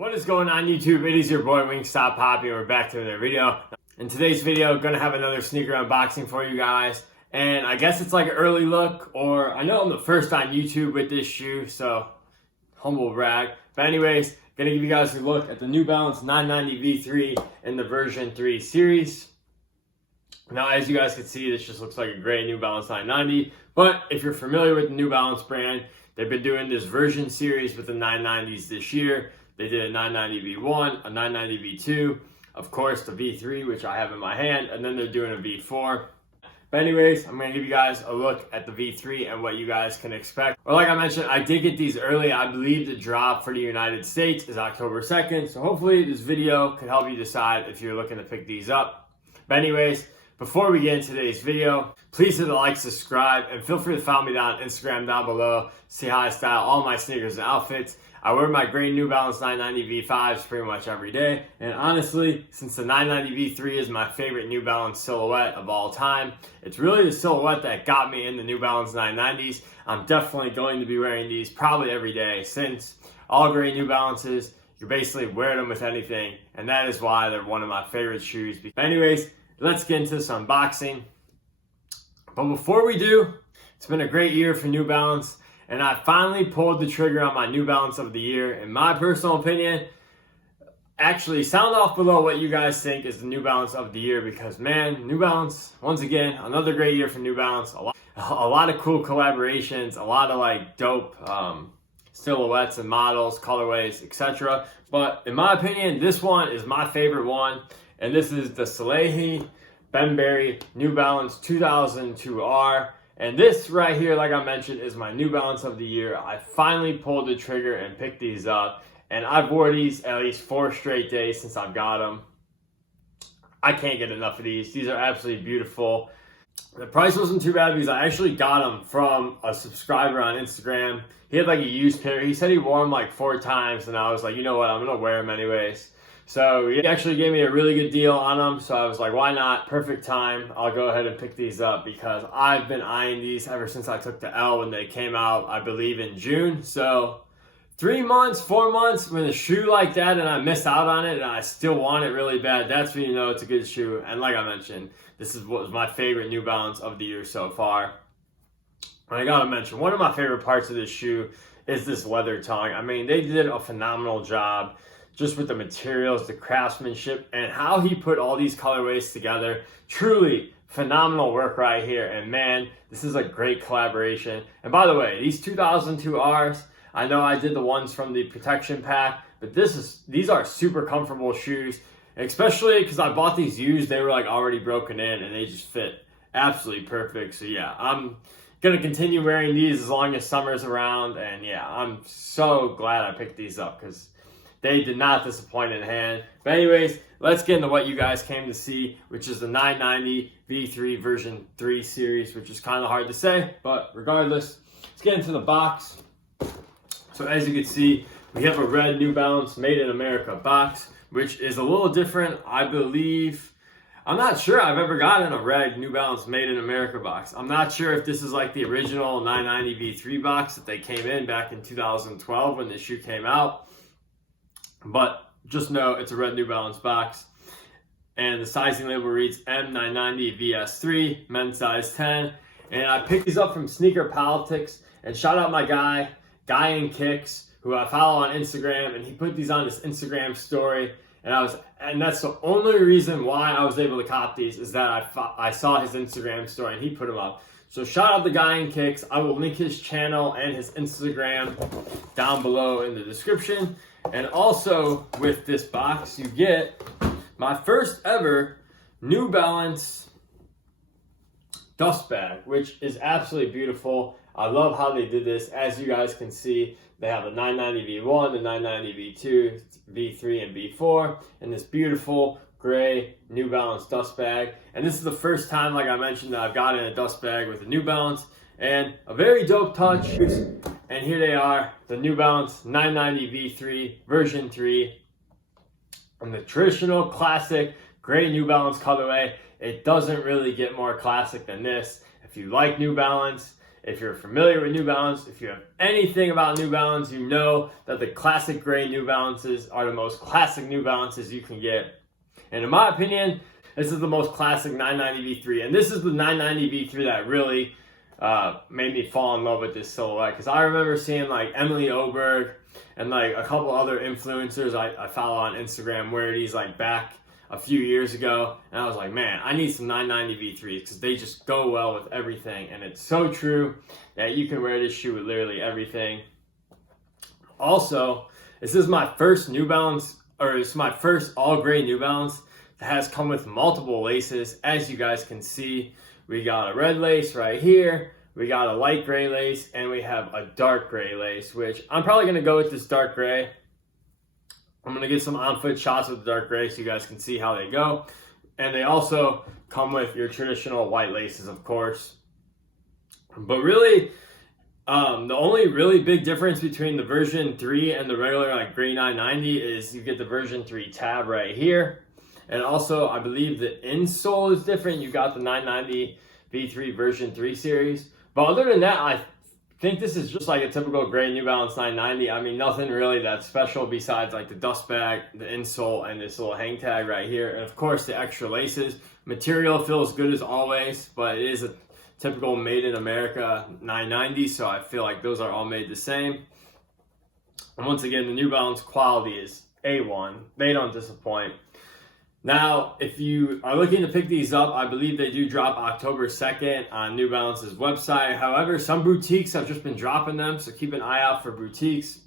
What is going on YouTube? It is your boy Wingstop Poppy and we're back to another video. In today's video, gonna have another sneaker unboxing for you guys. And I guess it's like an early look, or I know I'm the first on YouTube with this shoe, so humble brag. But anyways, gonna give you guys a look at the New Balance 990 V3 in the version 3 series. Now, as you guys can see, this just looks like a great New Balance 990. But if you're familiar with the New Balance brand, they've been doing this version series with the 990s this year. They did a 990 V1, a 990 V2, of course the V3, which I have in my hand, and then they're doing a V4. But anyways, I'm going to give you guys a look at the V3 and what you guys can expect. Or like I mentioned, I did get these early. I believe the drop for the United States is October 2nd. So hopefully this video can help you decide if you're looking to pick these up. But anyways, before we get into today's video, please hit the like, subscribe, and feel free to follow me on Instagram down below. See how I style all my sneakers and outfits. I wear my gray New Balance 990 V5s pretty much every day. And honestly, since the 990 V3 is my favorite New Balance silhouette of all time, it's really the silhouette that got me in the New Balance 990s. I'm definitely going to be wearing these probably every day, since all gray New Balances, you basically wear them with anything. And that is why they're one of my favorite shoes. But anyways, let's get into this unboxing. But before we do, it's been a great year for New Balance. And I finally pulled the trigger on my New Balance of the year. In my personal opinion, actually sound off below what you guys think is the New Balance of the year, because man, New Balance, once again, another great year for New Balance. A lot of cool collaborations, a lot of like dope silhouettes and models, colorways, etc. But in my opinion, this one is my favorite one. And this is the Salehi Benberry New Balance 2002R. And this right here, like I mentioned, is my New Balance of the year. I finally pulled the trigger and picked these up. And I've wore these at least 4 straight days since I've got them. I can't get enough of these. These are absolutely beautiful. The price wasn't too bad because I actually got them from a subscriber on Instagram. He had like a used pair. He said he wore them like 4 times. And I was like, you know what? I'm going to wear them anyways. So he actually gave me a really good deal on them. So I was like, why not? Perfect time. I'll go ahead and pick these up because I've been eyeing these ever since I took the L when they came out, I believe in June. So 3 months, 4 months with a shoe like that and I missed out on it and I still want it really bad. That's when you know it's a good shoe. And like I mentioned, this is what was my favorite New Balance of the year so far. And I gotta mention, one of my favorite parts of this shoe is this leather tongue. I mean, they did a phenomenal job just with the materials, the craftsmanship, and how he put all these colorways together. Truly phenomenal work right here. And man, this is a great collaboration. And by the way, these 2002Rs, I know I did the ones from the protection pack, but these are super comfortable shoes, especially because I bought these used. They were like already broken in and they just fit absolutely perfect. So yeah, I'm gonna continue wearing these as long as summer's around. And yeah, I'm so glad I picked these up because they did not disappoint in hand. But anyways, let's get into what you guys came to see, which is the 990 V3 version 3 series, which is kind of hard to say, but regardless, let's get into the box. So as you can see, we have a red New Balance Made in America box, which is a little different, I believe. I'm not sure I've ever gotten a red New Balance Made in America box. I'm not sure if this is like the original 990 V3 box that they came in back in 2012 when the shoe came out. But just know it's a red New Balance box. And the sizing label reads M990 VS3, men's size 10. And I picked these up from Sneaker Politics. And shout out my guy in Kicks, who I follow on Instagram. And he put these on his Instagram story. And that's the only reason why I was able to cop these, is that I saw his Instagram story and he put them up. So shout out the guy in Kicks. I will link his channel and his Instagram down below in the description. And also with this box, you get my first ever New Balance dust bag, which is absolutely beautiful. I love how they did this. As you guys can see, they have the 990 V1, the 990 V2, V3, and V4, and this beautiful gray New Balance dust bag. And this is the first time, like I mentioned, that I've gotten a dust bag with a New Balance, and a very dope touch. And here they are, the New Balance 990 V3 version 3, and the traditional classic gray New Balance colorway. It doesn't really get more classic than this. If you like New Balance, If you're familiar with New Balance, if you have anything about New Balance, you know that the classic gray New Balances are the most classic New Balances you can get. And in my opinion, this is the most classic 990 V3. And this is the 990 V3 that really made me fall in love with this silhouette. Because I remember seeing like Emily Oberg and like a couple other influencers I follow on Instagram wear these like back a few years ago, and I was like, man, I need some 990 V3s because they just go well with everything. And it's so true that you can wear this shoe with literally everything. Also, this is my first New Balance, or it's my first all gray New Balance that has come with multiple laces. As you guys can see, we got a red lace right here, we got a light gray lace, and we have a dark gray lace, which I'm probably gonna go with this dark gray. I'm going to get some on-foot shots with the dark gray so you guys can see how they go. And they also come with your traditional white laces, of course. But really, the only really big difference between the version 3 and the regular like gray 990 is you get the version 3 tab right here. And also, I believe the insole is different. You got the 990 V3 version 3 series. But other than that, I think this is just like a typical gray New Balance 990. I mean, nothing really that special besides like the dust bag, the insole, and this little hang tag right here. And of course, the extra laces. Material feels good as always, but it is a typical made in America 990, so I feel like those are all made the same. And once again, the New Balance quality is A1. They don't disappoint. Now, if you are looking to pick these up, I believe they do drop October 2nd on New Balance's website. However, some boutiques have just been dropping them, so keep an eye out for boutiques.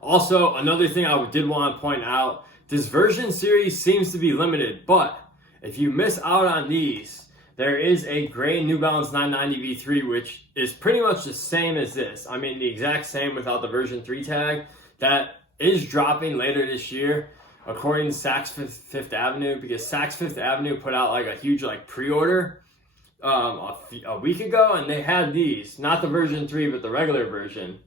Also, another thing I did want to point out, this version series seems to be limited, but if you miss out on these, there is a gray New Balance 990 V3, which is pretty much the same as this. I mean, the exact same without the version 3 tag. That is dropping later this year, according to Saks Fifth Avenue, because Saks Fifth Avenue put out like a huge like pre-order a week ago, and they had these, not the version 3, but the regular version.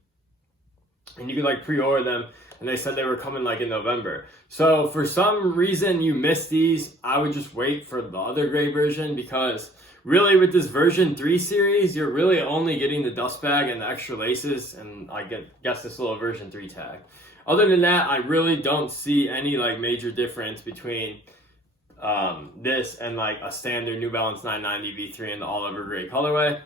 And you could like pre-order them, and they said they were coming like in November. So for some reason you missed these, I would just wait for the other gray version, because really with this version 3 series, you're really only getting the dust bag and the extra laces, and I guess this little version 3 tag. Other than that, I really don't see any like major difference between this and like a standard New Balance 990 V3 in the all over gray colorway.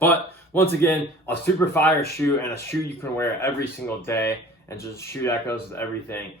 But once again, a super fire shoe, and a shoe you can wear every single day, and just a shoe that goes with everything.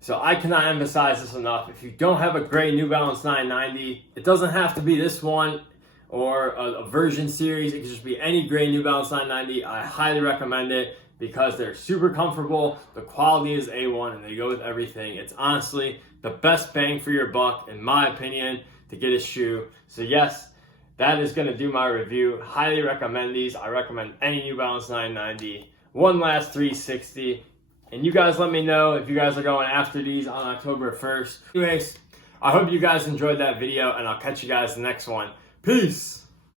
So I cannot emphasize this enough. If you don't have a gray New Balance 990, it doesn't have to be this one or a version series. It could just be any gray New Balance 990. I highly recommend it, because they're super comfortable, the quality is A1, and they go with everything. It's honestly the best bang for your buck, in my opinion, to get a shoe. So yes, that is going to do my review. Highly recommend these. I recommend any New Balance 990. One last 360. And you guys let me know if you guys are going after these on October 1st. Anyways, I hope you guys enjoyed that video, and I'll catch you guys in the next one. Peace!